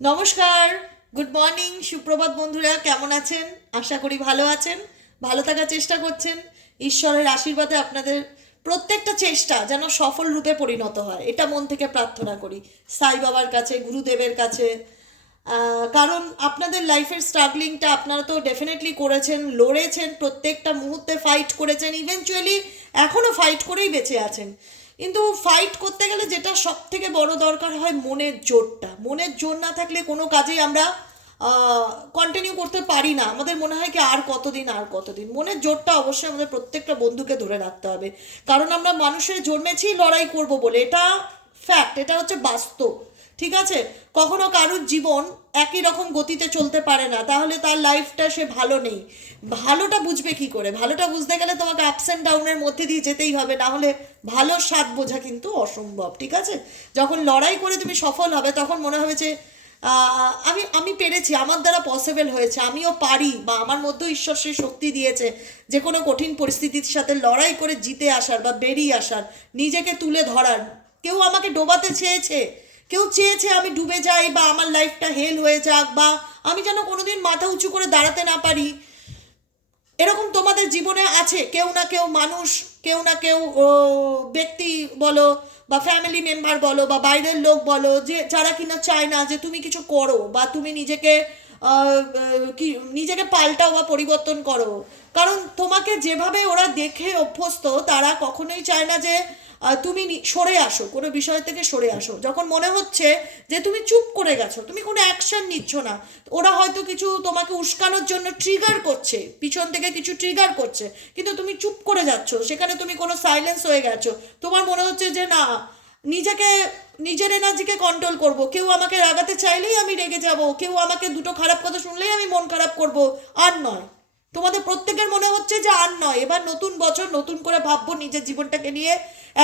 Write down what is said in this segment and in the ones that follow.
নমস্কার। Good morning সুপ্রভাত বন্ধুরা, কেমন আছেন? আশা করি ভালো আছেন, ভালো থাকার চেষ্টা করছেন। ঈশ্বরের আশীর্বাদে আপনাদের প্রত্যেকটা চেষ্টা যেন সফল রূপে পরিণত হয়। এটা মন থেকে প্রার্থনা করি। সাই বাবার কাছে, গুরুদেবের কাছে কারণ আপনাদের লাইফের স্ট্রাগলিংটা আপনারা তো ডেফিনেটলি করেছেন, লড়েছেন, প্রত্যেকটা মুহূর্তে ফাইট করেছেন। ইভেনচুয়ালি এখনও ফাইট করেই বেঁচে আছেন। কিন্তু ফাইট করতে গেলে যেটা সব থেকে বড় দরকার হয় মনের জোরটা। মনের জোর না থাকলে কোনো কাজেই আমরা কন্টিনিউ করতে পারি না। আমাদের মনে হয় কি আর কতদিন আর কতদিন? মনের জোরটা অবশ্যই আমাদের প্রত্যেকটা বন্ধুকে ধরে রাখতে হবে। কারণ আমরা মানুষের জন্মেছি লড়াই করব বলে। এটা ফ্যাক্ট এটা হচ্ছে বাস্তব। ঠিক আছে? কখনো কারুর জীবন একই রকম গতিতে চলতে পারে না। তাহলে তার লাইফটা সে ভালো নেই। ভালোটা বুঝবে কি করে? ভালোটা বুঝতে গেলে তোমাকে আপস অ্যান্ড ডাউনের মধ্যে দিয়ে যেতেই হবে। না হলে ভালো স্বাদ বোঝা কিন্তু অসম্ভব, ঠিক আছে? যখন লড়াই করে তুমি সফল হবে, তখন মনে হবে যে আমি আমি পেরেছি, আমার দ্বারা পসিবল হয়েছে, আমিও পারি বা আমার মধ্যে ঈশ্বর সেই শক্তি দিয়েছে। যে কোনো কঠিন পরিস্থিতির সাথে লড়াই করে জিতে আসার বা বেরিয়ে আসার, নিজেকে তুলে ধরার, কেউ আমাকে ডোবাতে চেয়েছে। কেউ চেয়েছে আমি ডুবে যাই বা আমার লাইফটা হেল হয়ে যাক বা আমি যেন কোনোদিন মাথা উঁচু করে দাঁড়াতে না পারি। এরকম তোমাদের জীবনে আছে? কেউ না কেউ মানুষ, কেউ না কেউ ব্যক্তি বলো বা ফ্যামিলি মেম্বার বলো বা বাইরের লোক বলো যে, যারা কিনা চায় না যে তুমি কিছু করো বা তুমি নিজেকে কি, নিজেকে পাল্টাও বা পরিবর্তন করো। কারণ তোমাকে যেভাবে ওরা দেখে অভ্যস্ত, তারা কখনোই চায় না যে তুমি সরে আসো, কোনো বিষয় থেকে সরে আসো। যখন মনে হচ্ছে যে তুমি চুপ করে গেছো, তুমি কোনো অ্যাকশন নিচ্ছ না, ওরা হয়তো কিছু তোমাকে উস্কানোর জন্য ট্রিগার করছে, পিছন থেকে কিছু ট্রিগার করছে, কিন্তু তুমি চুপ করে যাচ্ছ, সেখানে তুমি কোনো সাইলেন্স হয়ে গেছো। তোমার মনে হচ্ছে যে না, নিজেকে, নিজের এনার্জিকে কন্ট্রোল করব। কেউ আমাকে রাগাতে চাইলেই আমি রেগে যাব, কেউ আমাকে দুটো খারাপ কথা শুনলেই আমি মন খারাপ করব, আর নয়। তোমাদের প্রত্যেকের মনে হচ্ছে যে আর নয়, এবার নতুন বছর, নতুন করে ভাববো নিজের জীবনটাকে নিয়ে।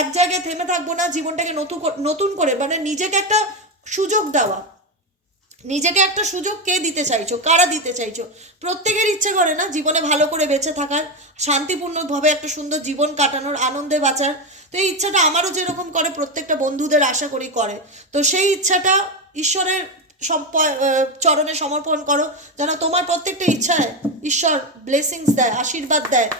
এক জায়গায় থেমে থাকব না, জীবনটাকে নতুন নতুন করে মানে নিজেকে একটা সুযোগ দেওয়া। নিজেকে একটা সুযোগ কে দিতে চাইছো? কারা দিতে চাইছো? প্রত্যেকের ইচ্ছে করে না জীবনে ভালো করে বেঁচে থাকার, শান্তিপূর্ণভাবে একটা সুন্দর জীবন কাটানোর, আনন্দে বাঁচার। তো এই ইচ্ছাটা আমারও যেরকম করে, প্রত্যেকটা বন্ধুদের আশা করি করে। তো সেই ইচ্ছাটা ঈশ্বরের চরণে সমর্পণ করো, যেন তোমার প্রত্যেকটা ইচ্ছায় ঈশ্বর ব্লেসিংস দেয়, আশীর্বাদ দেয়।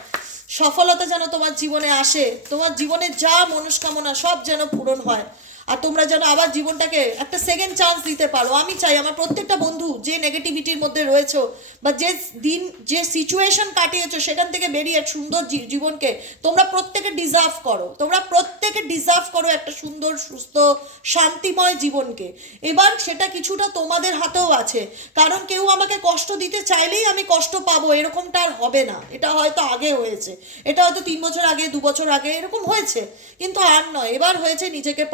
সফলতা যেন তোমার জীবনে আসে তোমার জীবনে যা মনস্কামনা সব যেন পূরণ হয়। আর তোমরা যেন আবার জীবনটাকে একটা সেকেন্ড চান্স দিতে পারো। আমি চাই আমার প্রত্যেকটা বন্ধু যে নেগেটিভিটির মধ্যে রয়েছো বা যে দিন, যে সিচুয়েশন কাটিয়েছো, সেখান থেকে বেরিয়ে সুন্দর জীবনকে তোমরা প্রত্যেকে ডিজার্ভ করো। তোমরা প্রত্যেকে ডিজার্ভ করো একটা সুন্দর, সুস্থ, শান্তিময় জীবনকে। এবার সেটা কিছুটা তোমাদের হাতেও আছে। কারণ কেউ আমাকে কষ্ট দিতে চাইলেই আমি কষ্ট পাবো, এরকমটা আর হবে না। এটা হয়তো আগে হয়েছে। এটা হয়তো তিন বছর আগে, দু বছর আগে, এরকম হয়েছে। কিন্তু আর নয়। এবার হয়েছে নিজেকে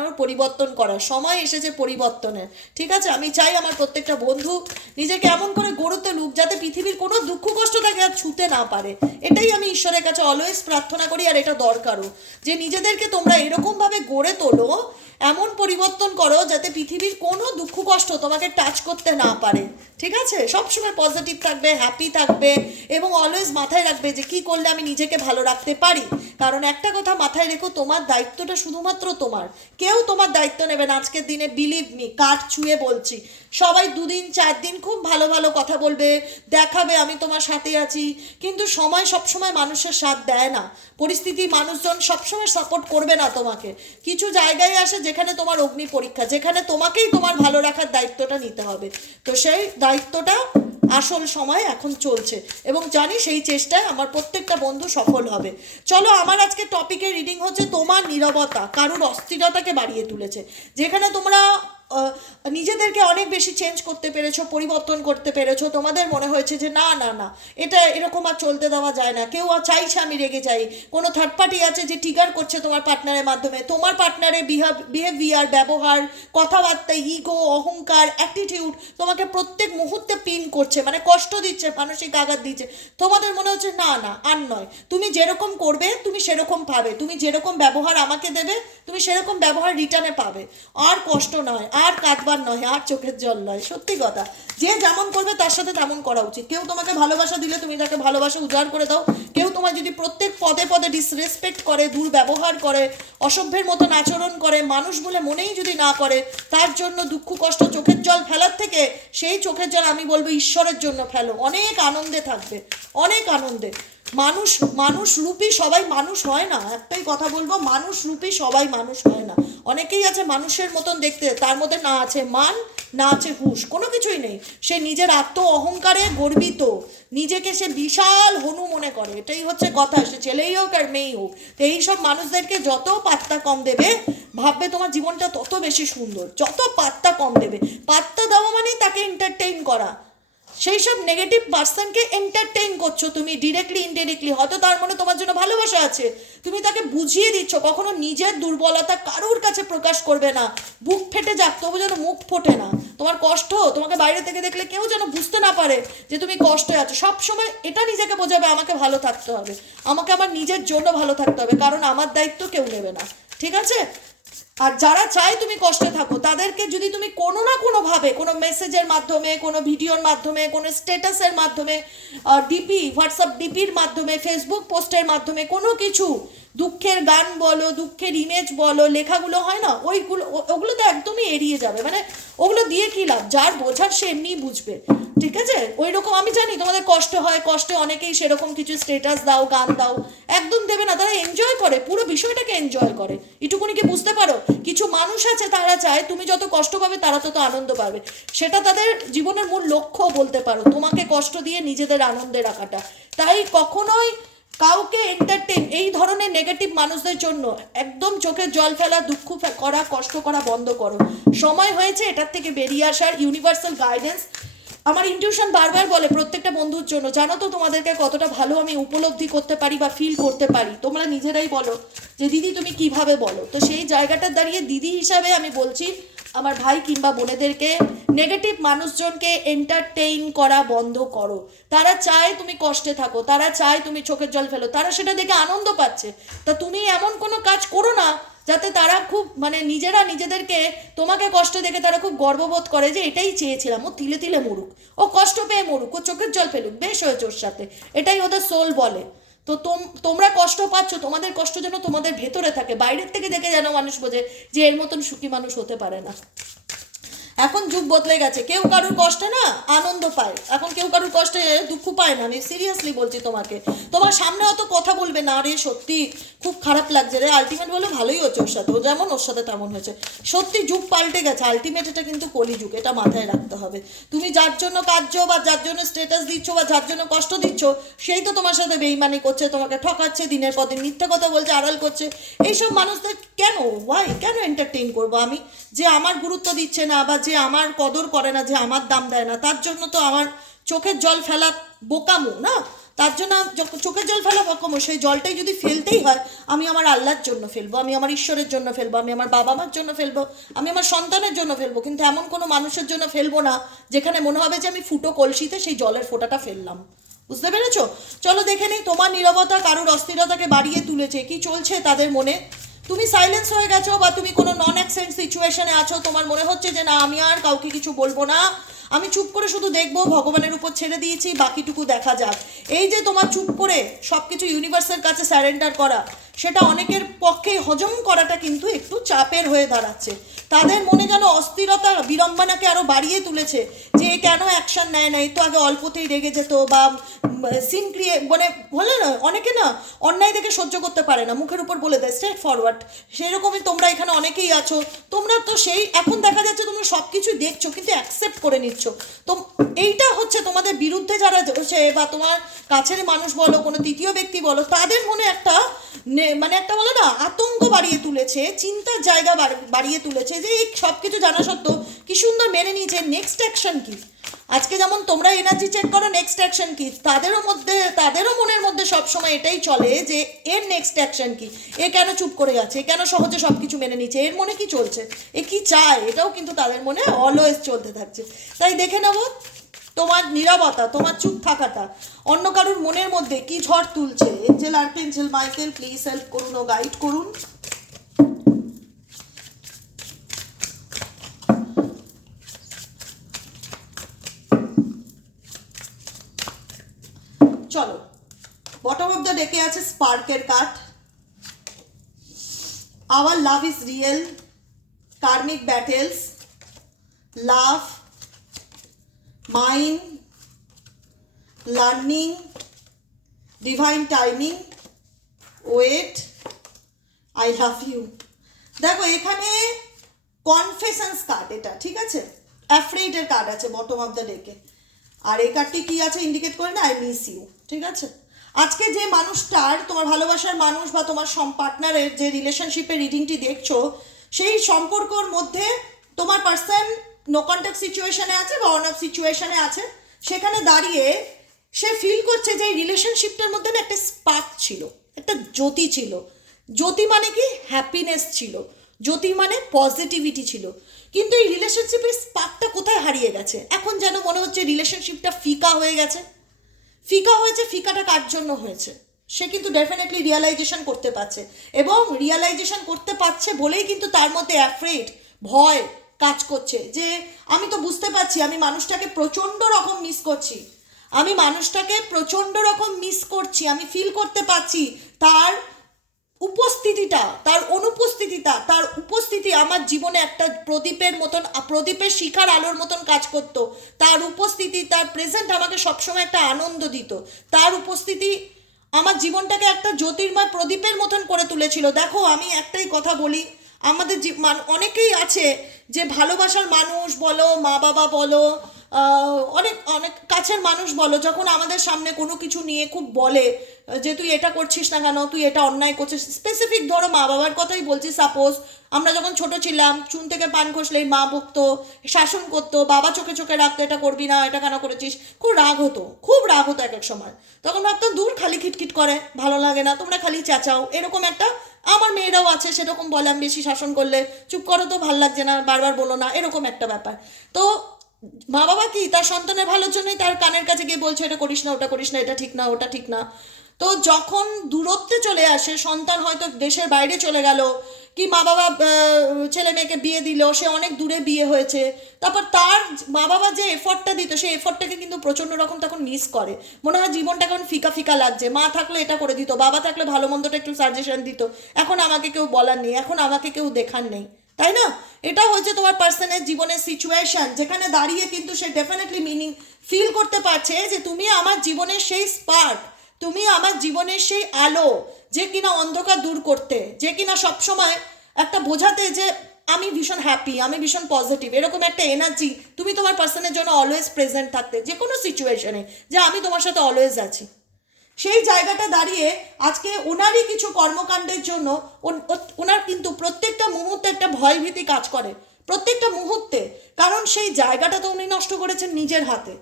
পাল্টানোর পরিবর্তন করার সময় এসেছে পরিবর্তনের। ঠিক আছে? আমি চাই আমার প্রত্যেকটা বন্ধু নিজেকে এমন করে গড়ে লুক যাতে পৃথিবীর কোনো দুঃখ কষ্ট তাকে আর ছুতে না পারে। এটাই আমি ঈশ্বরের কাছে অলওয়েজ প্রার্থনা করি আর এটা দরকারও। যে নিজেদেরকে তোমরা এরকমভাবে গড়ে তোলো এমন পরিবর্তন করো যাতে পৃথিবীর কোনো দুঃখ কষ্ট তোমাকে টাচ করতে না পারে। ঠিক আছে? সবসময় পজিটিভ থাকবে হ্যাপি থাকবে এবং অলওয়েজ মাথায় রাখবে যে কি করলে আমি নিজেকে ভালো রাখতে পারি। কারণ একটা কথা মাথায় রেখো, তোমার দায়িত্বটা শুধুমাত্র তোমার। কেউ তোমার দায়িত্ব নেবে না। আজকের দিনে বিলিভ মি কাঠ ছুঁয়ে বলছি। সবাই দুদিন চার দিন খুব ভালো ভালো কথা বলবে, দেখাবে, আমি তোমার সাথে আছি। কিন্তু সময় সবসময় মানুষের সাথ দেয় না। পরিস্থিতি, মানুষজন সবসময় সাপোর্ট করবে না তোমাকে। কিছু জায়গায় আসে যেখানে তোমার অগ্নি পরীক্ষা, যেখানে তোমাকেই তোমার ভালো রাখার দায়িত্বটা নিতে হবে। তো সেই দায়িত্বটা আসল সময় এখন চলছে। এবং জানি সেই চেষ্টায় আমার প্রত্যেকটা বন্ধু সফল হবে। চলো, আমার আজকে টপিকের রিডিং হচ্ছে তোমার নীরবতা, কারুর অস্থিরতাকে বাড়িয়ে তুলেছে। যেখানে তোমরা নিজেদেরকে অনেক বেশি চেঞ্জ করতে পেরেছ, পরিবর্তন করতে পেরেছ। তোমাদের মনে হয়েছে যে, না না না, এটা এরকম আর চলতে দেওয়া যায় না। কেউ আর চাইছে আমি রেগে যাই। কোনো থার্ড পার্টি আছে যে ট্রিগার করছে তোমার পার্টনারের মাধ্যমে। তোমার পার্টনারের বিহেভিয়ার ব্যবহার, কথাবার্তা ইগো অহংকার অ্যাটিটিউড তোমাকে প্রত্যেক মুহূর্তে পিন করছে। মানে কষ্ট দিচ্ছে, মানসিক আঘাত দিচ্ছে। তোমাদের মনে হচ্ছে, না না, আর নয়। তুমি যেরকম করবে, তুমি সেরকম পাবে। তুমি যেরকম ব্যবহার আমাকে দেবে, তুমি সেরকম ব্যবহার রিটার্নে পাবে। আর কষ্ট নয়। আর কাঁদবার নয়, আর চোখের জল নয়। সত্যি কথা। যে যেমন করবে তার সাথে তেমন করা উচিত। কেউ তোমাকে ভালোবাসা দিলে তুমি তাকে ভালোবাসা উজাড় করে দাও। কেউ তোমার যদি প্রত্যেক পদে পদে ডিসরেসপেক্ট করে, দুর্ব্যবহার করে, অসভ্যের মতন আচরণ করে, মানুষ বলে মনেই যদি না করে, তার জন্য দুঃখ, কষ্ট, চোখের জল ফেলার থেকে সেই চোখের জল আমি বলব ঈশ্বরের জন্য ফেলো। অনেক আনন্দে থাকবে। অনেক আনন্দে। মানুষ মানুষ রূপী সবাই মানুষ হয় না। একটাই কথা বলব, মানুষ রূপী সবাই মানুষ হয় না। অনেকেই আছে মানুষের মতন দেখতে, তার মধ্যে না আছে মান, না আছে হুশ, কোনো কিছুই নেই। সে নিজের আত্ম অহংকারে গর্বিত। নিজেকে সে বিশাল হনু মনে করে। এটাই হচ্ছে কথা, সে ছেলেই হোক আর মেয়েই হোক। তো এইসব মানুষদেরকে যত পাত্তা কম দেবে, ভাববে তোমার জীবনটা তত বেশি সুন্দর। যত পাত্তা কম দেবে। পাত্তা দেওয়া মানেই তাকে এন্টারটেইন করা। সেই সব নেগেটিভ পার্সনকে এন্টারটেইন করছ তুমি ডিরেক্টলি ইনডিরেক্টলি হয়তো তার মনে তোমার জন্য ভালোবাসা আছে। তুমি তাকে বুঝিয়ে দিচ্ছ, কখনো নিজের দুর্বলতা কারোর কাছে প্রকাশ করবে না। বুক ফেটে যাক, তবু যেন মুখ ফোটে না। তোমার কষ্ট, তোমাকে বাইরে থেকে দেখলে কেউ যেন বুঝতে না পারে যে তুমি কষ্টে আছো। সব সময় এটা নিজেকে বোঝাবে, আমাকে ভালো থাকতে হবে। আমাকে আমার নিজের জন্য ভালো থাকতে হবে, কারণ আমার দায়িত্ব কেউ নেবে না। ঠিক আছে? আর যারা চায় তুমি কষ্টে থাকো, তাদেরকে যদি তুমি কোনো না কোনোভাবে, কোনো মেসেজের মাধ্যমে, কোনো ভিডিওর মাধ্যমে, কোনো স্ট্যাটাসের মাধ্যমে ডিপি হোয়াটসঅ্যাপ ডিপির মাধ্যমে ফেসবুক পোস্টের মাধ্যমে কোনো কিছু দুঃখের গান বলো, দুঃখের ইমেজ বলো, লেখাগুলো হয় না, ওইগুলো ওগুলো তো একদমই এড়িয়ে যাবে। মানে ওগুলো দিয়ে কী লাভ? যার বোঝার সে এমনিই বুঝবে। ঠিক আছে? ওই রকম আমি জানি তোমাদের কষ্ট হয়, কষ্টে অনেকেই সেরকম কিছু স্টেটাস দাও, গান দাও, একদম দেবে না। তারা এনজয় করে, পুরো বিষয়টাকে এনজয় করে। এটুকুনি কি বুঝতে পারো? কিছু মানুষ আছে, তারা চায় তুমি যত কষ্ট পাবে, তারা তত আনন্দ পাবে। সেটা তাদের জীবনের মূল লক্ষ্য বলতে পারো, তোমাকে কষ্ট দিয়ে নিজেদের আনন্দে রাখাটা। তাই কখনোই কাউকে এন্টারটেন এই ধরনের নেগেটিভ মানুষদের জন্য একদম চোখে জল ফেলা, দুঃখ করা, কষ্ট করা বন্ধ করো। সময় হয়েছে এটার থেকে বেরিয়ে আসার ইউনিভার্সাল গাইডেন্স আমার ইনটিউশন বারবার বলে প্রত্যেকটা বন্ধুর জন্য, জানো তো তোমাদেরকে কতটা ভালো আমি উপলব্ধি করতে পারি বা ফিল করতে পারি? তোমরা নিজেরাই বলো যে, দিদি, তুমি কীভাবে বলো? তো সেই জায়গাটা দাঁড়িয়ে দিদি হিসাবে আমি বলছি আমার ভাই কিংবা বোনেদেরকে নেগেটিভ মানুষজনকে এন্টারটেইন করা বন্ধ করো। তারা চায় তুমি কষ্টে থাকো, তারা চায় তুমি চোখের জল ফেলো, তারা সেটা দেখে আনন্দ পাচ্ছে। তা তুমি এমন কোনো কাজ করো না যাতে তারা খুব মানে নিজেরা নিজেদেরকে তোমাকে কষ্ট দেখে তারা খুব গর্ববোধ করে যে এটাই চেয়েছিলাম। ও তিলে তিলে মরুক, ও কষ্ট পেয়ে মরুক, ও চোখের জল ফেলুক, বেশ হয়েছে ওর সাথে। এটাই ওদের সোল বলে। তো তোম- তোমরা কষ্ট পাচ্ছ, তোমাদের কষ্ট যেন তোমাদের ভেতরে থাকে, বাইরের থেকে দেখে যেন মানুষ বোঝে যে এর মতন সুখী মানুষ হতে পারে না। এখন যুগ বদলে গেছে। কেউ কারুর কষ্টে না আনন্দ পায়। এখন কেউ কারুর কষ্টে দুঃখ পায় না। আমি সিরিয়াসলি বলছি তোমাকে। তোমার সামনে অত কথা বলবে না। রে সত্যি খুব খারাপ লাগছে রে। আলটিমেট বলে ভালোই হচ্ছে ওর সাথে। ও যেমন ওর সাথে তেমন হয়েছে। সত্যি যুগ পাল্টে গেছে। আলটিমেট এটা কিন্তু কলি যুগ এটা মাথায় রাখতে হবে। তুমি যার জন্য কার্য বা যার জন্য স্ট্যাটাস দিচ্ছ বা যার জন্য কষ্ট দিচ্ছ, সেই তো তোমার সাথে বেইমানি করছে, তোমাকে ঠকাচ্ছে, দিনের পর দিন মিথ্যা কথা বলছে, আড়াল করছে। এইসব মানুষদের কেন? ওয়াই কেন এন্টারটেইন করব আমি? যে আমার গুরুত্ব দিচ্ছে না বা যে আমার কদর করে না, যে আমার দাম দেয় না, তার জন্য তো আমার চোখের জল ফেলা বোকামো, না? তার জন্য চোখের জল ফেলা বোকামো, সেই জলটাই যদি ফেলতেই হয়, আমি আমার আল্লাহর জন্য ফেলব, আমি আমার ঈশ্বরের জন্য ফেলব, আমি আমার বাবা মার জন্য ফেলব, আমি আমার সন্তানের জন্য ফেলব, কিন্তু এমন কোনো মানুষের জন্য ফেলব না, যেখানে মনে হবে যে আমি ফুটো কলসিতে সেই জলের ফোঁটাটা ফেললাম। বুঝতে পেরেছ? চলো দেখে নিই, তোমার নীরবতা কারোর অস্থিরতাকে বাড়িয়ে তুলেছে, কি চলছে তাদের মনে? তুমি সাইলেন্স হয়ে গেছো বা তুমি কোনো নন অ্যাক্সেন্ট সিচুয়েশনে আছো, তোমার মনে হচ্ছে যে না, আমি আর কাউকে কিছু বলব না। আমি চুপ করে শুধু দেখব, ভগবানের উপর ছেড়ে দিয়েছি, বাকিটুকু দেখা যাক। এই যে তোমার চুপ করে সব কিছু ইউনিভার্সের কাছে স্যারেন্ডার করা, সেটা অনেকের পক্ষে হজম করাটা কিন্তু একটু চাপের হয়ে দাঁড়াচ্ছে। তাদের মনে যেন অস্থিরতা বিড়ম্বনাকে আরও বাড়িয়ে তুলেছে, যে কেন অ্যাকশন নেয় না? এই তো আগে অল্পতেই রেগে যেত বা সিন ক্রিয়ে মানে বলে না, অনেকে না অন্যায় দেখে সহ্য করতে পারে না। মুখের উপর বলে দেয় স্ট্রেট ফরওয়ার্ড সেরকমই তোমরা এখানে অনেকেই আছো। তোমরা তো সেই, এখন দেখা যাচ্ছে তোমরা সব কিছুই দেখছ, কিন্তু অ্যাকসেপ্ট করে নিচ্ছ তো এইটা হচ্ছে তোমাদের বিরুদ্ধে যারা সে বা তোমার কাছের মানুষ বলো, কোনো তৃতীয় ব্যক্তি বলো, তাদের মনে একটা মানে একটা বলো না, আতঙ্ক বাড়িয়ে তুলেছে, চিন্তার জায়গা বাড়িয়ে তুলেছে যে এই সব কিছু জানা সত্ত্বেও কি সুন্দর মেনে নিয়েছে নেক্সট অ্যাকশন কি? আজকে যেমন তোমরা এনার্জি চেক করো নেক্সট অ্যাকশন কি? তাদেরও মধ্যে, তাদেরও মনের মধ্যে সবসময় এটাই চলে যে, এর নেক্সট অ্যাকশন কি? এ কেন চুপ করে আছে? এ কেন সহজে সব কিছু মেনে নিচ্ছে? এর মনে কি চলছে? এ কি চায়? এটাও কিন্তু তাদের মনে অলওয়েজ চলতে থাকছে। তাই দেখে নেব তোমার নীরবতা, তোমার চুপ থাকাটা। অন্য কারোর মনের মধ্যে কি ঝড় তুলছে? Angel archangel Michael please help করুন ও গাইড করুন। চলো বটম অফ দ্য ডেকে আছে স্পার্কের কাঠ। Our love is real karmic battles love mind learning divine timing wait I love you দেখো, এখানে কনফেশনস কার্ড এটা, ঠিক আছে? অ্যাফ্রেডের কার্ড আছে বটম অফ দ্য ডেকে আর এই কার্ডটি কি আছে? ইন্ডিকেট করে না আই মিস ইউ ঠিক আছে? আজকে যে মানুষটার, তোমার ভালোবাসার মানুষ বা তোমার পার্টনারের যে রিলেশনশিপের রিডিংটি দেখছ, সেই সম্পর্কর মধ্যে তোমার পার্সন নো কন্ট্যাক্ট সিচুয়েশনে আছে বা অন অফ সিচুয়েশনে আছে। সেখানে দাঁড়িয়ে সে ফিল করছে যে এই রিলেশনশিপটার মধ্যে না একটা স্পার্ক ছিল, একটা জ্যোতি ছিল। জ্যোতি মানে কি? হ্যাপিনেস ছিল। জ্যোতি মানে পজিটিভিটি ছিল। কিন্তু এই রিলেশনশিপের স্পার্কটা কোথায় হারিয়ে গেছে? এখন যেন মনে হচ্ছে রিলেশনশিপটা ফিকা হয়ে গেছে। ফিকা হয়েছে, ফিকাটা কার জন্য হয়েছে? সে কিন্তু ডেফিনেটলি রিয়ালাইজেশন করতে পারছে। এবং রিয়ালাইজেশন করতে পারছে বলেই কিন্তু তার মধ্যে অ্যাফ্রেড ভয় কাজ করছে। যে আমি তো বুঝতে পারছি, আমি মানুষটাকে প্রচণ্ড রকম মিস করছি। আমি মানুষটাকে প্রচণ্ড রকম মিস করছি, আমি ফিল করতে পারছি তার উপস্থিতিটা, তার অনুপস্থিতিটা, তার উপস্থিতি আমার জীবনে একটা প্রদীপের মতন, প্রদীপের শিখার আলোর মতন কাজ করত। তার উপস্থিতি, তার প্রেজেন্ট আমাকে সবসময় একটা আনন্দ দিত। তার উপস্থিতি আমার জীবনটাকে একটা জ্যোতির্ময় প্রদীপের মতন করে তুলেছিল। দেখো, আমি একটাই কথা বলি, আমাদের অনেকেই আছে যে ভালোবাসার মানুষ বলো মা বাবা বলো অনেক অনেক কাছের মানুষ বলো, যখন আমাদের সামনে কোনো কিছু নিয়ে খুব বলে, যে তুই এটা করছিস না কেন, তুই এটা অন্যায় করছিস স্পেসিফিক ধরো মা বাবার কথাই বলছি সাপোজ আমরা যখন ছোট ছিলাম, চুন থেকে পান খসলেই মা বকতো, শাসন করতো, বাবা চোখে চোখে রাখতো, এটা করবি না, এটা কেন করেছিস? খুব রাগ হতো, খুব রাগ হতো এক এক সময়। তখন ভাবতাম, দূর খালি খিটখিট করে, ভালো লাগে না, তোমরা খালি চেঁচাও। এরকম একটা আমার মেয়েরাও আছে, সেরকম বলে, আমি বেশি শাসন করলে চুপ করো তো, ভালো লাগছে না, বারবার বলো না, এরকম একটা ব্যাপার। তো মা বাবা কি? তার সন্তানের ভালোর জন্যই তার কানের কাছে গিয়ে বলছে, এটা করিস না, ওটা করিস না, এটা ঠিক না, ওটা ঠিক না। তো যখন দূরত্বে চলে আসে, সন্তান হয়তো দেশের বাইরে চলে গেল, কি মা বাবা ছেলে মেয়েকে বিয়ে দিল, সে অনেক দূরে বিয়ে হয়েছে, তারপর তার মা বাবা যে এফর্টটা দিত, সেই এফর্টটাকে কিন্তু প্রচণ্ড রকম তখন মিস করে। মনে হয় জীবনটা এখন ফিকা ফিকা লাগছে। মা থাকলে এটা করে দিত, বাবা থাকলে ভালো মন্দটা একটু সাজেশন দিত। এখন আমাকে কেউ বলার নেই, এখন আমাকে কেউ দেখার নেই। তাই না? এটা হচ্ছে তোমার পার্সনের জীবনের সিচুয়েশন যেখানে দাঁড়িয়ে কিন্তু সে ডেফিনেটলি মিনিং ফিল করতে পারছে যে তুমি আমার জীবনের সেই স্পার্ক তুমি আমার জীবনের সেই আলো, যে কিনা অন্ধকার দূর করতে, যে কিনা সবসময় একটা বোঝাতে যে আমি ভীষণ হ্যাপি আমি ভীষণ পজিটিভ এরকম একটা এনার্জি তুমি তোমার পার্সনের জন্য অলওয়েজ প্রেজেন্ট থাকতে যে কোনো সিচুয়েশনে যে আমি তোমার সাথে অলওয়েজ আছি। সেই জায়গাটা দাঁড়িয়ে আজকে ওনারই কিছু কর্মকাণ্ডের জন্য ওনার কিন্তু প্রত্যেকটা মুহূর্তে একটা ভয়ভীতি কাজ করে। প্রত্যেকটা মুহূর্তে। কারণ সেই জায়গাটা তো উনি নষ্ট করেছেন নিজের হাতে।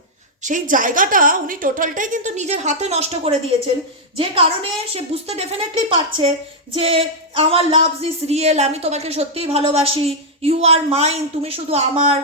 সেই জায়গাটা উনি টোটালটাই কিন্তু নিজের হাতে নষ্ট করে দিয়েছেন। যে কারণে সে বুঝতে ডেফিনেটলি পারছে যে আমার লাভ ইজ রিয়েল আমি তোমাকে সত্যিই ভালোবাসি। ইউ আর মাইন তুমি শুধু আমার।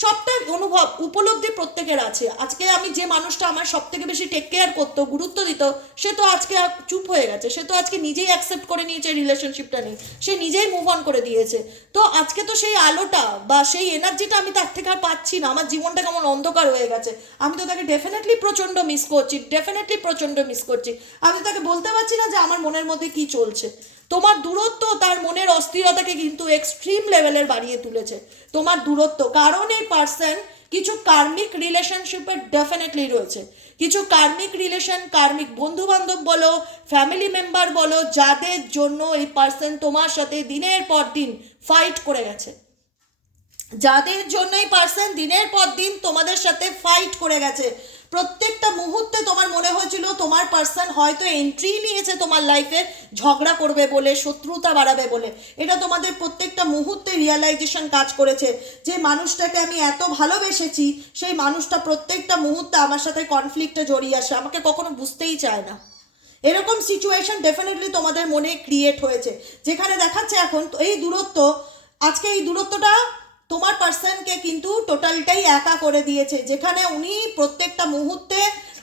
সবটা অনুভব, উপলব্ধি প্রত্যেকের আছে। আজকে আমি যে মানুষটা আমার সব থেকে বেশি টেক কেয়ার করতো, গুরুত্ব দিত, সে তো আজকে চুপ হয়ে গেছে। সে তো আজকে নিজেই অ্যাকসেপ্ট করে নিয়েছে রিলেশনশিপটা নিয়ে। সে নিজেই মুভ অন করে দিয়েছে। তো আজকে তো সেই আলোটা বা সেই এনার্জিটা আমি তার থেকে আর পাচ্ছি না। আমার জীবনটা কেমন অন্ধকার হয়ে গেছে। আমি তো তাকে ডেফিনেটলি প্রচণ্ড মিস করছি ডেফিনেটলি প্রচণ্ড মিস করছি। আমি তাকে বলতে পারছি না যে আমার মনের মধ্যে কি চলছে। তোমার দূরত্ব তার মনের অস্থিরতাকে কিন্তু এক্সট্রিম লেভেলের বাড়িয়ে তুলেছে। তোমার দূরত্ব, কারণ পার্সন কিছু কার্মিক রিলেশনশিপের ডেফিনেটলি রয়েছে। কিছু কার্মিক রিলেশন কার্মিক বন্ধু বান্ধব বলো ফ্যামিলি মেম্বার বলো, যাদের জন্য এই পার্সন তোমার সাথে দিনের পর দিন ফাইট করে গেছে। যাদের জন্য এই পার্সন দিনের পর দিন তোমাদের সাথে ফাইট করে গেছে। প্রত্যেকটা মুহূর্তে তোমার মনে হয়েছিল তোমার পার্সন হয়তো এন্ট্রি নিয়েছে তোমার লাইফে ঝগড়া করবে বলে, শত্রুতা বাড়াবে বলে। এটা তোমাদের প্রত্যেকটা মুহূর্তে রিয়ালাইজেশন কাজ করেছে। যে মানুষটাকে আমি এত ভালোবেসেছি, সেই মানুষটা প্রত্যেকটা মুহূর্তে আমার সাথে কনফ্লিক্টে জড়িয়ে আসে। আমাকে কখনো বুঝতেই চায় না। এরকম সিচুয়েশন ডেফিনেটলি তোমাদের মনে ক্রিয়েট হয়েছে। যেখানে দেখাচ্ছে এখন এই দূরত্ব, আজকে এই দূরত্বটা তোমার পার্সনকে কিন্তু টোটালটাই একা করে দিয়েছে। যেখানে উনি প্রত্যেকটা মুহূর্তে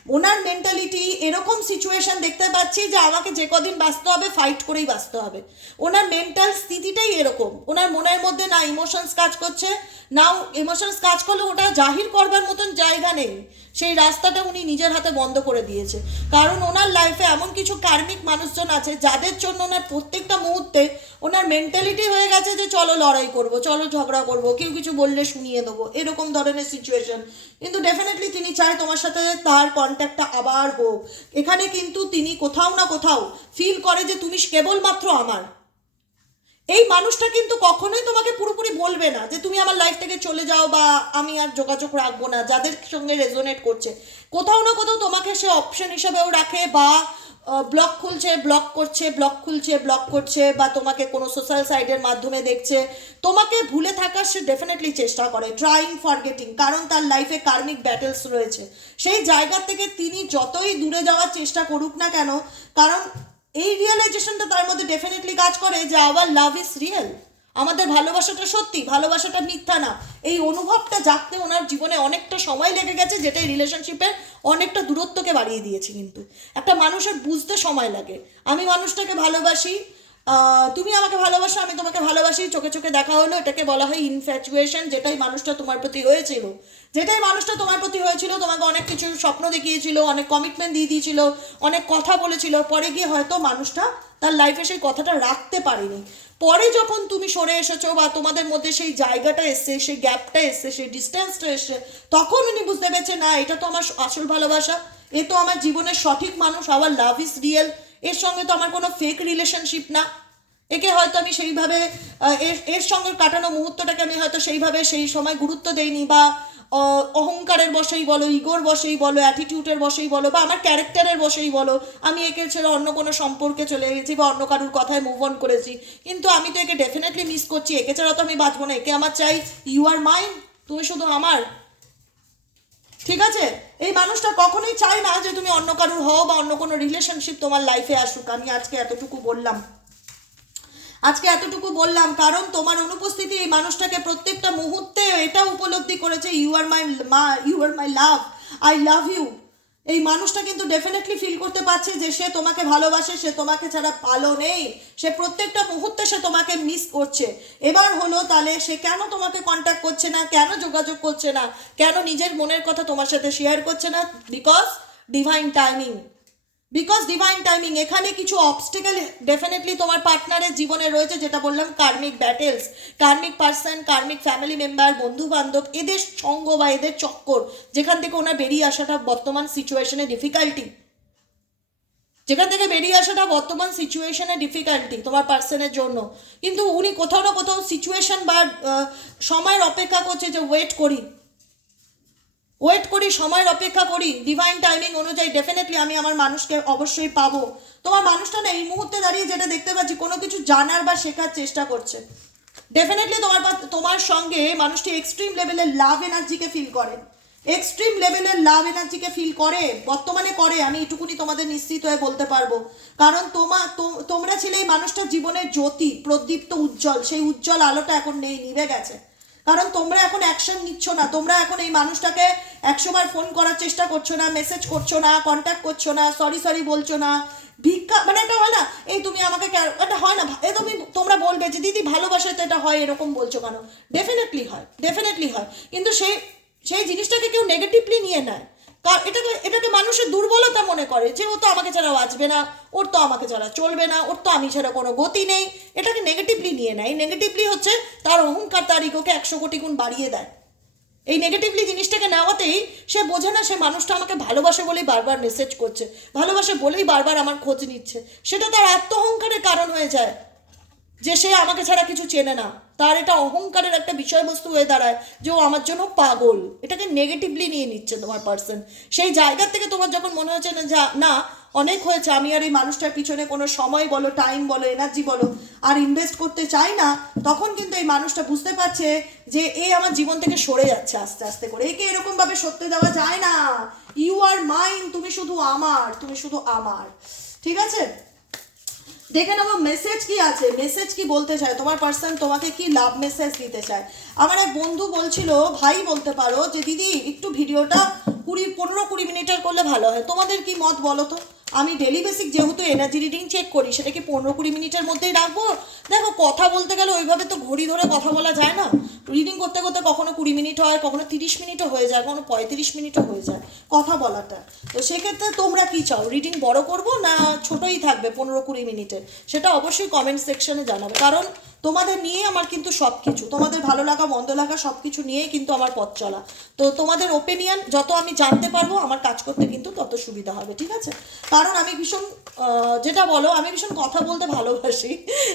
ওনার মেন্টালিটি এরকম সিচুয়েশন দেখতে পাচ্ছি যে আমাকে যে কদিন বাঁচতে হবে ফাইট করেই বাঁচতে হবে। ওনার মেন্টাল স্থিতিটাই এরকম। ওনার মনের মধ্যে না ইমোশনস কাজ করছে নাও ইমোশনস কাজ করলে ওটা জাহির করবার মতন জায়গা নেই। সেই রাস্তাটা উনি নিজের হাতে বন্ধ করে দিয়েছে। কারণ ওনার লাইফে এমন কিছু কার্মিক মানুষজন আছে, যাদের জন্য ওনার প্রত্যেকটা মুহূর্তে ওনার মেন্টালিটি হয়ে গেছে যে চলো লড়াই করব, চলো ঝগড়া করব, কেউ কিছু বললে শুনিয়ে দেবো, এরকম ধরনের সিচুয়েশন কিন্তু ডেফিনেটলি তিনি চায় তোমার সাথে তার কন্ট্যাক্টটা আবার হোক। এখানে কিন্তু তিনি কোথাও না কোথাও ফিল করে যে তুমি কেবলমাত্র আমার। এই মানুষটা কিন্তু কখনোই তোমাকে পুরোপুরি বলবে না যে তুমি আমার লাইফ থেকে চলে যাও বা আমি আর যোগাযোগ রাখব না, যাদের সঙ্গে রেজোনেট করছে। কোথাও না কোথাও তোমাকে সে অপশন হিসাবেও রাখে বা ব্লক খুলছে ব্লক করছে ব্লক খুলছে ব্লক করছে বা তোমাকে কোনো সোশ্যাল সাইডের মাধ্যমে দেখছে। তোমাকে ভুলে থাকার সে ডেফিনেটলি চেষ্টা করে ট্রাইং ফরগেটিং কারণ তার লাইফে কার্মিক ব্যাটেলস রয়েছে। সেই জায়গা থেকে তিনি যতই দূরে যাওয়ার চেষ্টা করুক না কেন, কারণ এই রিয়েলাইজেশনটা তার মধ্যে ডেফিনেটলি কাজ করে যে আওয়ার লাভ ইজ রিয়েল আমাদের ভালোবাসাটা সত্যি, ভালোবাসাটা মিথ্যা না। এই অনুভবটা জাগতে ওনার জীবনে অনেকটা সময় লেগে গেছে যেটা রিলেশনশিপের অনেকটা দূরত্বকে বাড়িয়ে দিয়েছে কিন্তু। একটা মানুষের বুঝতে সময় লাগে। আমি মানুষটাকে ভালোবাসি তুমি আমাকে ভালোবাসো, আমি তোমাকে ভালোবাসি, চোখে চোখে দেখা হলো, এটাকে বলা হয় ইনফ্যাচুয়েশন যেটাই মানুষটা তোমার প্রতি হয়েছিল। যেটাই মানুষটা তোমার প্রতি হয়েছিল, তোমাকে অনেক কিছু স্বপ্ন দেখিয়েছিল, অনেক কমিটমেন্ট দিয়ে দিয়েছিল, অনেক কথা বলেছিল, পরে গিয়ে হয়তো মানুষটা তার লাইফে সেই কথাটা রাখতে পারেনি। পরে যখন তুমি সরে এসেছ বা তোমাদের মধ্যে সেই জায়গাটা এসছে, সেই গ্যাপটা এসছে, সেই ডিস্টেন্সটা এসছে, তখন উনি বুঝতে পেরেছে, না, এটা তো আমার আসল ভালোবাসা, এ তো আমার জীবনের সঠিক মানুষ আওয়ার লাভ ইজ রিয়েল এর সঙ্গে তো আমার কোনো ফেক রিলেশনশিপ না। একে হয়তো আমি সেইভাবে এর এর সঙ্গে কাটানো মুহূর্তটাকে আমি হয়তো সেইভাবে সেই সময় গুরুত্ব দেইনি বা অহংকারের বসেই বলো, ইগোর বসেই বলো অ্যাটিটিউডের বসেই বলো, বা আমার ক্যারেক্টারের বসেই বলো, আমি একে ছেড়ে অন্য কোনো সম্পর্কে চলে গেছি বা অন্য কারুর কথায় মুভ অন করেছি। কিন্তু আমি তো একে ডেফিনেটলি মিস করছি, একে ছাড়া তো আমি বাঁচবো না, একে আমার চাই ইউ আর মাইন্ড তুমি শুধু আমার। ঠিক আছে? এই মানুষটা কখনোই চায় না যে তুমি অন্য কারুর হও বা অন্য কোনো রিলেশনশিপ তোমার লাইফে আসুক, আমি আজকে এতটুকু বললাম। আজকে এতটুকু বললাম, কারণ তোমার অনুপস্থিতি এই মানুষটাকে প্রত্যেকটা মুহূর্তে এটা উপলব্ধি করেছে ইউ আর মাই মা you are my love I love you এই মানুষটা কিন্তু ডেফিনেটলি ফিল করতে পারছে যে সে তোমাকে ভালোবাসে, সে তোমাকে ছাড়া ভালো নেই, সে প্রত্যেকটা মুহূর্তে সে তোমাকে মিস করছে। এবার হলো তাহলে সে কেন তোমাকে কন্ট্যাক্ট করছে না, কেন যোগাযোগ করছে না, কেন নিজের মনের কথা তোমার সাথে শেয়ার করছে না? Because divine timing because divine timing এখানে কিছু অবস্টেকেল ডেফিনেটলি তোমার পার্টনারের জীবনে রয়েছে, যেটা বললাম karmic battles karmic person karmic family member বন্ধু বান্ধব, এদের সঙ্গ বা এদের চক্কর, যেখান থেকে ওনার বেরিয়ে আসাটা বর্তমান সিচুয়েশনে ডিফিকাল্টি যেখান থেকে বেরিয়ে আসাটা বর্তমান সিচুয়েশনে ডিফিকাল্টি তোমার পার্সনের জন্য। কিন্তু উনি কোথাও না কোথাও সিচুয়েশন বা সময়ের অপেক্ষা করছে যে ওয়েট করি। ওয়েট করি, সময়ের অপেক্ষা করি ডিভাইন টাইমিং অনুযায়ী ডেফিনেটলি আমি আমার মানুষকে অবশ্যই পাবো। তোমার মানুষটা না এই মুহূর্তে দাঁড়িয়ে যেটা দেখতে পাচ্ছি, কোনো কিছু জানার বা শেখার চেষ্টা করছে। ডেফিনেটলি তোমার তোমার সঙ্গে মানুষটি এক্সট্রিম লেভেলের লাভ এনার্জিকে ফিল করে। এক্সট্রিম লেভেলের লাভ এনার্জিকে ফিল করে, বর্তমানে করে, আমি এটুকুনি তোমাদের নিশ্চিত হয়ে বলতে পারব। কারণ তোমা তোমরা ছিলে এই মানুষটার জীবনের জ্যোতি, প্রদীপ্ত উজ্জ্বল, সেই উজ্জ্বল আলোটা এখন নেই, নিভে গেছে। কারণ তোমরা এখন অ্যাকশন নিচ্ছ না। তোমরা এখন এই মানুষটাকে একশোবার ফোন করার চেষ্টা করছ না মেসেজ করছ না কন্ট্যাক্ট করছ না সরি সরি বলছো না। ভিক্ষা মানে এটা হয় না, এই তুমি আমাকে এটা হয় না, এ তুমি, তোমরা বলবে যে, দিদি, ভালোবাসে তো এটা হয়, এরকম বলছো কেন? ডেফিনেটলি হয় ডেফিনেটলি হয়। কিন্তু সেই সেই জিনিসটাকে কেউ নেগেটিভলি নিয়ে নেয়। কার এটাকে এটাকে মানুষের দুর্বলতা মনে করে যে ও তো আমাকে ছাড়া বাঁচবে না, ওর তো আমাকে ছাড়া চলবে না, ওর তো আমি ছাড়া কোনো গতি নেই। এটাকে নেগেটিভলি নিয়ে নেয়। নেগেটিভলি হচ্ছে তার অহংকার তার ইগোকে একশো কোটি গুণ বাড়িয়ে দেয়। এই নেগেটিভলি জিনিসটাকে নেওয়াতেই সে বোঝে না সে মানুষটা আমাকে ভালোবাসে বলেই বারবার মেসেজ করছে, ভালোবাসে বলেই বারবার আমার খোঁজ নিচ্ছে। সেটা তার আত্মহংকারের কারণ হয়ে যায়। যে সে আমাকে ছাড়া কিছু চেনে না। তার এটা অহংকারের একটা বিষয়বস্তু হয়ে দাঁড়ায় যে ও আমার জন্য পাগল। এটাকে নেগেটিভলি নিয়ে নিচ্ছে তোমার পার্সন সেই জায়গা থেকে তোমার যখন মনে হচ্ছে না যা, না, অনেক হয়েছে। আমি আর এই মানুষটার পিছনে কোনো সময় বলো টাইম বলো এনার্জি বলো, আর ইনভেস্ট করতে চাই না, তখন কিন্তু এই মানুষটা বুঝতে পারছে যে এ আমার জীবন থেকে সরে যাচ্ছে আস্তে আস্তে করে। একে এরকমভাবে সত্যি দেওয়া যায় না। ইউ আর মাইন তুমি শুধু আমার, তুমি শুধু আমার। ঠিক আছে? দেখে নেব মেসেজ কি আছে? মেসেজ কি বলতে চায়? তোমার পার্সন তোমাকে কি লাভ মেসেজ দিতে চায়? আমার এক বন্ধু বলছিল, ভাই বলতে পারো যে, দিদি, একটু ভিডিওটা কুড়ি, পনেরো, কুড়ি মিনিটের করলে ভালো হয়। তোমাদের কি মত বলো তো? আমি ডেলি বেসিক যেহেতু এনার্জি রিডিং চেক করি সেটা কি পনেরো কুড়ি মিনিটের মধ্যেই রাখব। দেখো, কথা বলতে গেলে ওইভাবে তো ঘড়ি ধরে কথা বলা যায় না। রিডিং করতে করতে কখনো কুড়ি মিনিট হয়, কখনো তিরিশ মিনিটও হয়ে যায়, কখনো পঁয়ত্রিশ মিনিটও হয়ে যায় কথা বলাটা। তো সেক্ষেত্রে তোমরা কি চাও রিডিং বড় করব না ছোটই থাকবে পনেরো কুড়ি মিনিটের সেটা অবশ্যই কমেন্ট সেকশনে জানাবে। কারণ তোমাদের নিয়ে আমার কিন্তু সব কিছু তোমাদের ভালো লাগা, মন্দ লাগা সব কিছু নিয়েই কিন্তু আমার পথ চলা। তো তোমাদের ওপিনিয়ন যত আমি জানতে পারব, আমার কাজ করতে কিন্তু তত সুবিধা হবে, ঠিক আছে? কারণ আমি ভীষণ যেটা বলো, আমি ভীষণ কথা বলতে ভালোবাসি।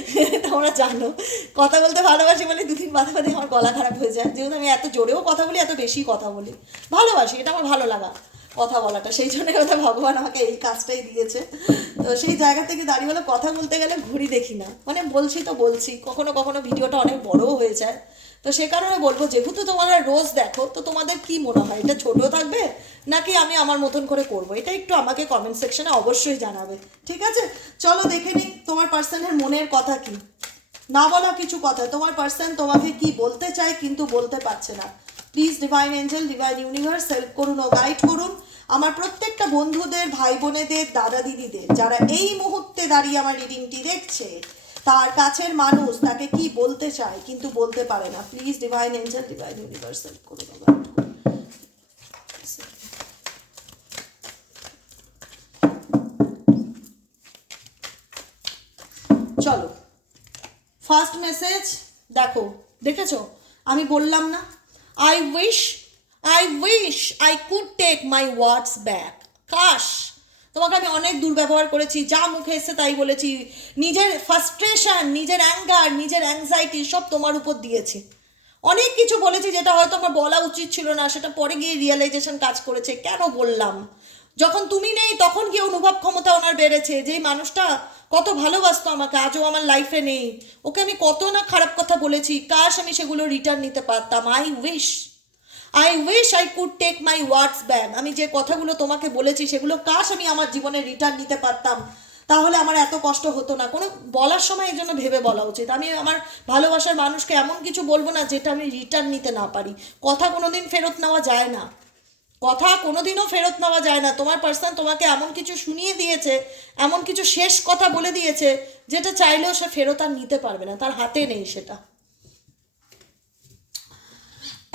তোমরা জানো, কথা বলতে ভালোবাসি মানে দুদিন বাদে বাদে আমার গলা খারাপ হয়ে যায়। যেহেতু আমি এত জোরেও কথা বলি, এত বেশি কথা বলি। ভালোবাসি, এটা আমার ভালো লাগা। কথা বলাটা। সেই জন্য কথা ভগবান আমাকে এই কাজটাই দিয়েছে। তো সেই জায়গা থেকে দাঁড়িয়ে বলে কথা বলতে গেলে ঘুরি দেখি না। মানে বলছি তো বলছি, কখনো কখনো ভিডিওটা অনেক বড়ও হয়ে যায়। তো সে কারণে বলব, যেহেতু তোমরা রোজ দেখো, তো তোমাদের কি মনে হয়, এটা ছোট থাকবে নাকি আমি আমার মতন করে করব? এটা একটু আমাকে কমেন্ট সেকশনে অবশ্যই জানাবে। ঠিক আছে? চলো দেখে নিই, তোমার পার্সনের মনের কথা কি? না বলা কিছু কথা, তোমার পার্সন তোমাকে কি বলতে চায় কিন্তু বলতে পারছে না। Please divine angel divine universe help করুন ও গাইড করুন। আমার প্রত্যেকটা বন্ধুদের ভাই বোনেদের দাদা দিদিদের যারা এই মুহূর্তে দাঁড়িয়ে আমার রিডিংটি দেখছে, তার কাছের মানুষ তাকে কি বলতে চায় কিন্তু বলতে পারে না। Please divine angel divine universe করে করুন। চলো। ফার্স্ট মেসেজ দেখো, দেখেছ? আমি বললাম না। I wish I wish I could take my words back কাশ তোমাকে আমি অনেক দুর্ব্যবহার করেছি, যা মুখে এসে তাই বলেছি। নিজের ফার্স্ট্রেশন নিজের অ্যাঙ্গার নিজের অ্যাংজাইটি সব তোমার উপর দিয়েছি। অনেক কিছু বলেছি যেটা হয়তো আমার বলা উচিত ছিল না, সেটা পরে গিয়ে রিয়েলাইজেশন কাজ করেছে। কেন বললাম? যখন তুমি নেই, তখন গিয়ে অনুভব ক্ষমতা ওনার বেড়েছে? যেই মানুষটা কত ভালোবাসতো আমাকে, আজও আমার লাইফে নেই। ওকে আমি কত না খারাপ কথা বলেছি, কাশ আমি সেগুলো রিটার্ন নিতে পারতাম। I wish I wish I could take my words back আমি যে কথাগুলো তোমাকে বলেছি, সেগুলো কাশ আমি আমার জীবনে রিটার্ন নিতে পারতাম। তাহলে আমার এত কষ্ট হতো না। কোনো বলার সময় এই জন্য ভেবে বলা উচিত। আমি আমার ভালোবাসার মানুষকে এমন কিছু বলব না, যেটা আমি রিটার্ন নিতে না পারি। কথা কোনো দিন ফেরত নেওয়া যায় না। কথা কোনোদিনও ফেরত নেওয়া যায় না। তোমার পার্সন তোমাকে এমন কিছু শুনিয়ে দিয়েছে, এমন কিছু শেষ কথা বলে দিয়েছে, যেটা চাইলেও সে ফেরত আর নিতে পারবে না। তার হাতে নেই সেটা।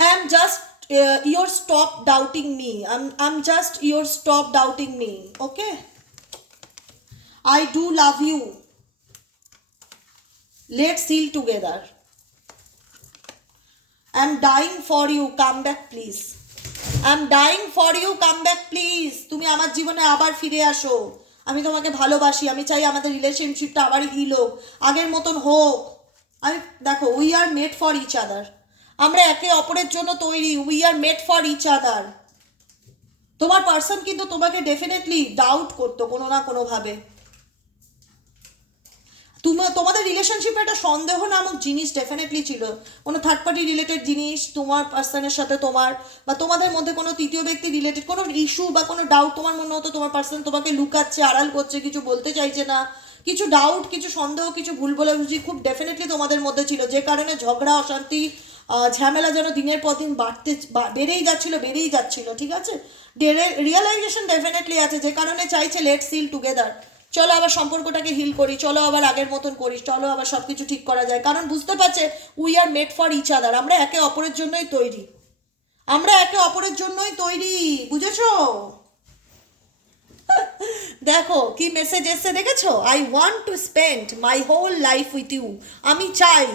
I'm just uh, your stop doubting me. I'm I'm just your stop doubting me. Okay. I do love you. Let's heal together. I'm dying for you. Come back, please. I'm dying for you. Come back, please. তুমি আমার জীবনে আবার ফিরে আসো আমি তোমাকে ভালোবাসি আমি চাই আমাদের রিলেশনশিপটা আবার হিল হোক আগের মতন হোক আমি দেখো we are made for each other আমরা একে অপরের জন্য তৈরি। We are made for each other তোমার পার্সন কিন্তু তোমাকে ডেফিনেটলি ডাউট করতো কোনো না কোনোভাবে। তুমি, তোমাদের রিলেশনশিপে একটা সন্দেহ নামক জিনিস ডেফিনেটলি ছিল। কোনো থার্ড পার্টি রিলেটেড জিনিস, তোমার পার্সনের সাথে তোমার বা তোমাদের মধ্যে কোনো তৃতীয় ব্যক্তি রিলেটেড কোনো ইস্যু বা কোনো ডাউট তোমার মনে হতো, তোমার পার্সন তোমাকে লুকাচ্ছে, আড়াল করছে, কিছু বলতে চাইছে না। কিছু ডাউট কিছু সন্দেহ, কিছু ভুল বলে বুঝি খুব ডেফিনেটলি তোমাদের মধ্যে ছিল। যে কারণে ঝগড়া, অশান্তি ঝামেলা যেন দিনের পর দিন বাড়তে বেড়েই যাচ্ছিল বেড়েই যাচ্ছিল, ঠিক আছে? রিয়েলাইজেশন ডেফিনেটলি আছে, যে কারণে চাইছে লেট সিল টুগেদার চলো আবার সম্পর্কটাকে হিল করি, চলো আবার আগের মতন করি, চলো আবার সব কিছু ঠিক করা যায়। কারণ বুঝতে পারছে we are made for each other আমরা একে অপরের জন্যই তৈরি। আমরা একে অপরের জন্যই তৈরি, বুঝেছ? দেখো, কি মেসেজ এসছে, দেখেছ? I want to spend my whole life with you আমি চাই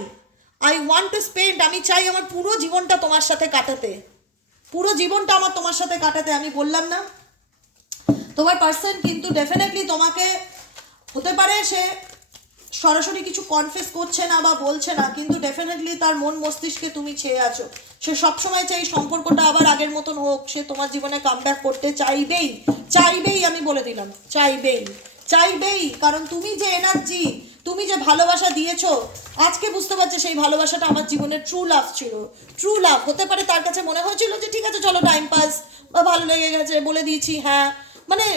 আই ওয়ান্ট টু স্পেন্ড আমি চাই আমার পুরো জীবনটা তোমার সাথে কাটাতে। পুরো জীবনটা আমার তোমার সাথে কাটাতে, আমি বললাম না। তোমার পার্সন কিন্তু ডেফিনেটলি তোমাকে, হতে পারে সে সরাসরি কিছু কনফেস করছে না বা বলছে না, কিন্তু ডেফিনেটলি তার মন মস্তিষ্কে তুমি ছেয়ে আছো। সে সবসময় চাই সম্পর্কটা আবার আগের মতন হোক, সে তোমার জীবনে কামব্যাক করতে চাইবেই। চাইবেই আমি বলে দিলাম, চাইবেই। চাইবেই, কারণ তুমি যে এনার্জি তুমি যে ভালোবাসা দিয়েছ, আজকে বুঝতে পারছে সেই ভালোবাসাটা আমার জীবনের ট্রু লাভ ছিল। ট্রু লাভ হতে পারে তার কাছে মনে হয়েছিল যে ঠিক আছে, চলো টাইম পাস বা ভালো লেগে গেছে, বলে দিয়েছি হ্যাঁ। মানে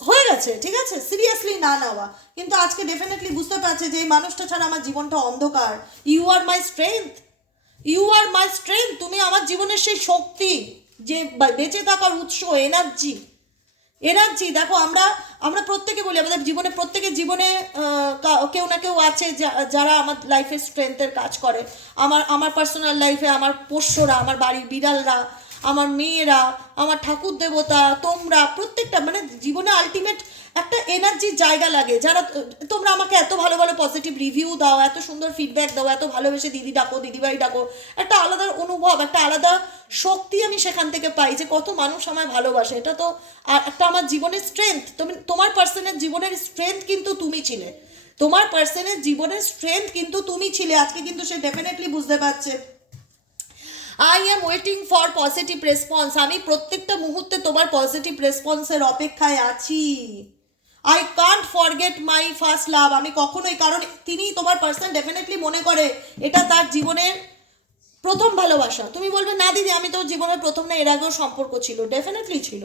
হয়ে গেছে, ঠিক আছে? সিরিয়াসলি না নেওয়া। কিন্তু আজকে ডেফিনেটলি বুঝতে পারছে যে এই মানুষটা ছাড়া আমার জীবনটা অন্ধকার। You are my strength you are my strength তুমি আমার জীবনের সেই শক্তি, যে বেঁচে থাকার উৎস এনার্জি এনার্জি দেখো, আমরা আমরা প্রত্যেকে বলি, আমাদের জীবনে, প্রত্যেকের জীবনে কেউ না কেউ আছে যারা আমার লাইফের স্ট্রেংথের কাজ করে। আমার আমার পার্সোনাল লাইফে আমার পোষ্যরা, আমার বাড়ির বিড়ালরা আমার মেয়েরা, আমার ঠাকুর দেবতা তোমরা প্রত্যেকটা মানে জীবনে আলটিমেট একটা এনার্জির জায়গা লাগে। যারা, তোমরা আমাকে এত ভালো ভালো পজিটিভ রিভিউ দাও, এত সুন্দর ফিডব্যাক দাও, এত ভালোবেসে দিদি ডাকো, দিদিভাই ডাকো, একটা আলাদা অনুভব, একটা আলাদা শক্তি আমি সেখান থেকে পাই যে কত মানুষ আমায় ভালোবাসে। এটা তো, আর একটা আমার জীবনের স্ট্রেংথ তুমি, তোমার পার্সনের জীবনের স্ট্রেংথ কিন্তু তুমি ছিলে। তোমার পার্সনের জীবনের স্ট্রেংথ কিন্তু তুমি ছিলে, আজকে কিন্তু সে ডেফিনেটলি বুঝতে পারছে। I am waiting for positive response আমি প্রত্যেকটা মুহূর্তে তোমার পজিটিভ রেসপন্সের অপেক্ষায় আছি। I can't forget my first love আমি কখনোই, কারণ তিনি তোমার পার্সন ডেফিনেটলি মনে করে, এটা তার জীবনের প্রথম ভালোবাসা। তুমি বলবে, না দিদি, আমি তো জীবনের প্রথম না, এর আগেও সম্পর্ক ছিল ডেফিনেটলি ছিল।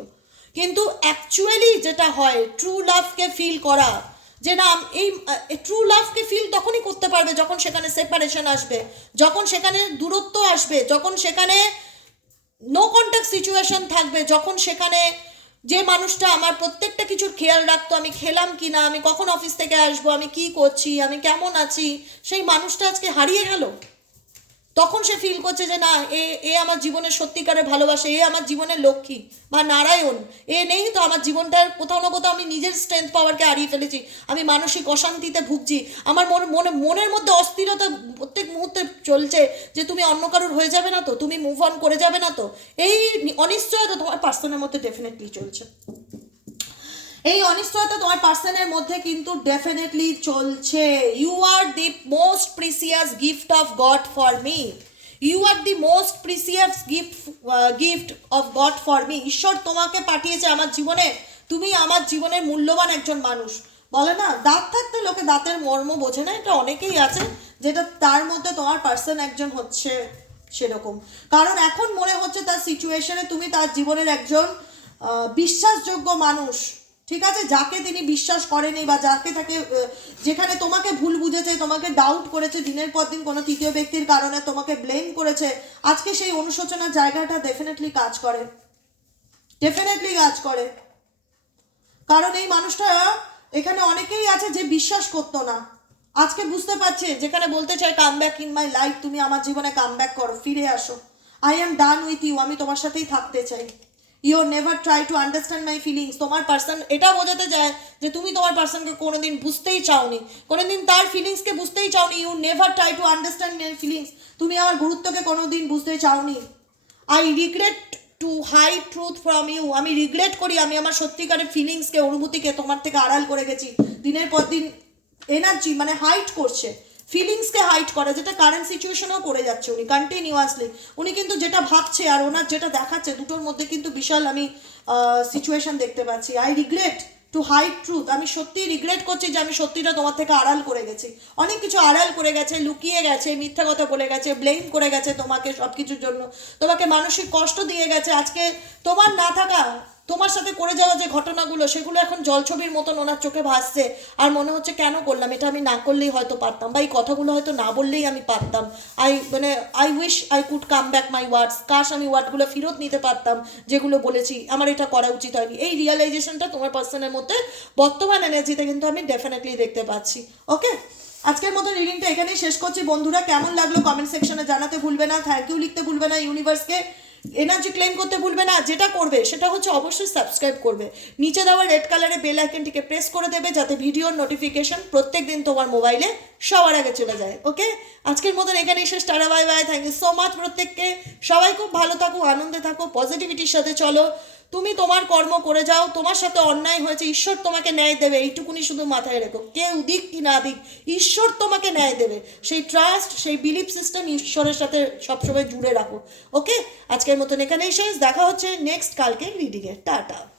কিন্তু অ্যাকচুয়ালি যেটা হয় ট্রু লাভকে ফিল করা যে না, এই ট্রু লাভকে ফিল তখনই করতে পারবে যখন সেখানে সেপারেশন আসবে, যখন সেখানে দূরত্ব আসবে, যখন সেখানে নো কন্ট্যাক্ট সিচুয়েশন থাকবে, যখন সেখানে যে মানুষটা আমার প্রত্যেকটা কিছুর খেয়াল রাখতো, আমি খেলাম কি না আমি কখন অফিস থেকে আসব, আমি কি করছি, আমি কেমন আছি, সেই মানুষটা আজকে হারিয়ে গেল। তখন সে ফিল করছে যে না, এ এ আমার জীবনের সত্যিকারের ভালোবাসে, এ আমার জীবনের লক্ষ্মী বা নারায়ণ, এ নেই তো আমার জীবনটার কোথাও না কোথাও আমি নিজের স্ট্রেংথ পাওয়ারকে হারিয়ে ফেলেছি, আমি মানসিক অশান্তিতে ভুগছি। আমার মনে মনে, মনের মধ্যে অস্থিরতা প্রত্যেক মুহূর্তে চলছে যে তুমি অন্য কারোর হয়ে যাবে না তো, তুমি মুভ অন করে যাবে না তো। এই অনিশ্চয়তা তোমার পার্সনের মধ্যে ডেফিনেটলি চলছে। এই অনিশ্চয়তা তোমার পার্সনের মধ্যে কিন্তু ডেফিনেটলি চলছে। You are the most precious gift of God for me you are the most precious gift gift of God for me ঈশ্বর তোমাকে পাঠিয়েছে আমার জীবনে। তুমি আমার জীবনের মূল্যবান একজন মানুষ। বলে না, দাঁত থাকতে লোকে দাঁতের মর্ম বোঝে না, এটা অনেকেই আছে, যেটা তার মধ্যে তোমার পার্সন একজন হচ্ছে সেরকম। কারণ এখন মনে হচ্ছে তার সিচুয়েশনে তুমি তার জীবনের একজন বিশ্বাসযোগ্য মানুষ। ঠিক আছে? যাকে তিনি বিশ্বাস করেনি বা যাকে তাকে যেখানে তোমাকে ভুল বুঝেছে, তোমাকে ডাউট করেছে, দিনের পর দিন কোনো তৃতীয় ব্যক্তির কারণে তোমাকে ব্লেম করেছে, আজকে সেই অনুশোচনার জায়গাটা ডেফিনেটলি কাজ করে। ডেফিনেটলি কাজ করে। কারণ এই মানুষটা এখানে অনেকেই আছে যে বিশ্বাস করতো না। আজকে বুঝতে পারছে যেখানে বলতে চাই come back in my life তুমি আমার জীবনে কাম ব্যাক করো, ফিরে আসো। I am done with you আমি তোমার সাথেই থাকতে চাই। You never try to understand my feelings তোমার পার্সন এটা বোঝাতে চায় যে তুমি তোমার পার্সনকে কোনোদিন বুঝতেই চাওনি। কোনোদিন তার ফিলিংসকে বুঝতেই চাওনি। You never try to understand my feelings তুমি আমার গুরুত্বকে কোনোদিন বুঝতে চাওনি। I regret to hide truth from you আমি রিগ্রেট করি, আমি আমার সত্যিকারের ফিলিংসকে অনুভূতিকে তোমার থেকে আড়াল করে গেছি। দিনের পর দিন এনার্জি মানে হাইট করছে। ফিলিংসকে হাইট করে, যেটা কারেন্ট সিচুয়েশনেও করে যাচ্ছে উনি কন্টিনিউয়াসলি উনি কিন্তু যেটা ভাবছে আর ওনার যেটা দেখাচ্ছে দুটোর মধ্যে কিন্তু বিশাল আমি সিচুয়েশন দেখতে পাচ্ছি। I regret to hide truth আমি সত্যি রিগ্রেট করছি যে আমি সত্যিটা তোমার থেকে আড়াল করে গেছি। অনেক কিছু আড়াল করে গেছে, লুকিয়ে গেছে, মিথ্যা কথা বলে গেছে ব্লেম করে গেছে তোমাকে সব কিছুর জন্য। তোমাকে মানসিক কষ্ট দিয়ে গেছে। আজকে তোমার না থাকা তোমার সাথে করে যাওয়া যে ঘটনাগুলো, সেগুলো এখন জলছবির মতন ওনার চোখে ভাসছে। আর মনে হচ্ছে কেন করলাম? এটা আমি না করলেই হয়তো পারতাম বা এই কথাগুলো হয়তো না বললেই আমি পারতাম। আই মানে I wish I could come back my words কাশ আমি ওয়ার্ডগুলো ফেরত নিতে পারতাম যেগুলো বলেছি। আমার এটা করা উচিত হয়নি। এই রিয়েলাইজেশনটা তোমার পার্সনের মধ্যে বর্তমান এনার্জিতে কিন্তু আমি ডেফিনেটলি দেখতে পাচ্ছি। ওকে আজকের মতো রিডিংটা এখানেই শেষ করছি। বন্ধুরা, কেমন লাগল কমেন্ট সেকশনে জানাতে ভুলবে না। থ্যাংক ইউ লিখতে ভুলবে না ইউনিভার্সকে এনার্জি ক্লেম করতে ভুলবে না, যেটা করবে, সেটা হচ্ছে অবশ্যই সাবস্ক্রাইব করবে। নিচে দেওয়া রেড কালারের বেল আইকনটিকে প্রেস করে দেবে যাতে ভিডিওর নোটিফিকেশন প্রত্যেক দিন তোমার মোবাইলে সবার আগে চলে যায় ওকে আজকের মতন এখানেই শেষ, tata bye bye thank you so much প্রত্যেককে। সবাই খুব ভালো থাকো, আনন্দে থাকো পজিটিভিটির সাথে চলো। তুমি তোমার কর্ম করে যাও, তোমার সাথে অন্যায় হয়েছে, ঈশ্বর তোমাকে ন্যায় দেবে, এইটুকুনি শুধু মাথায় রেখো। কেউ দিক কি না দিক, ঈশ্বর তোমাকে ন্যায় দেবে। সেই ট্রাস্ট সেই বিলিফ সিস্টেম ঈশ্বরের সাথে সবসময় জুড়ে রাখো। ওকে আজকের মতন এখানেই শেষ। দেখা হচ্ছে নেক্সট কালকে রিডিংয়ে টাটা।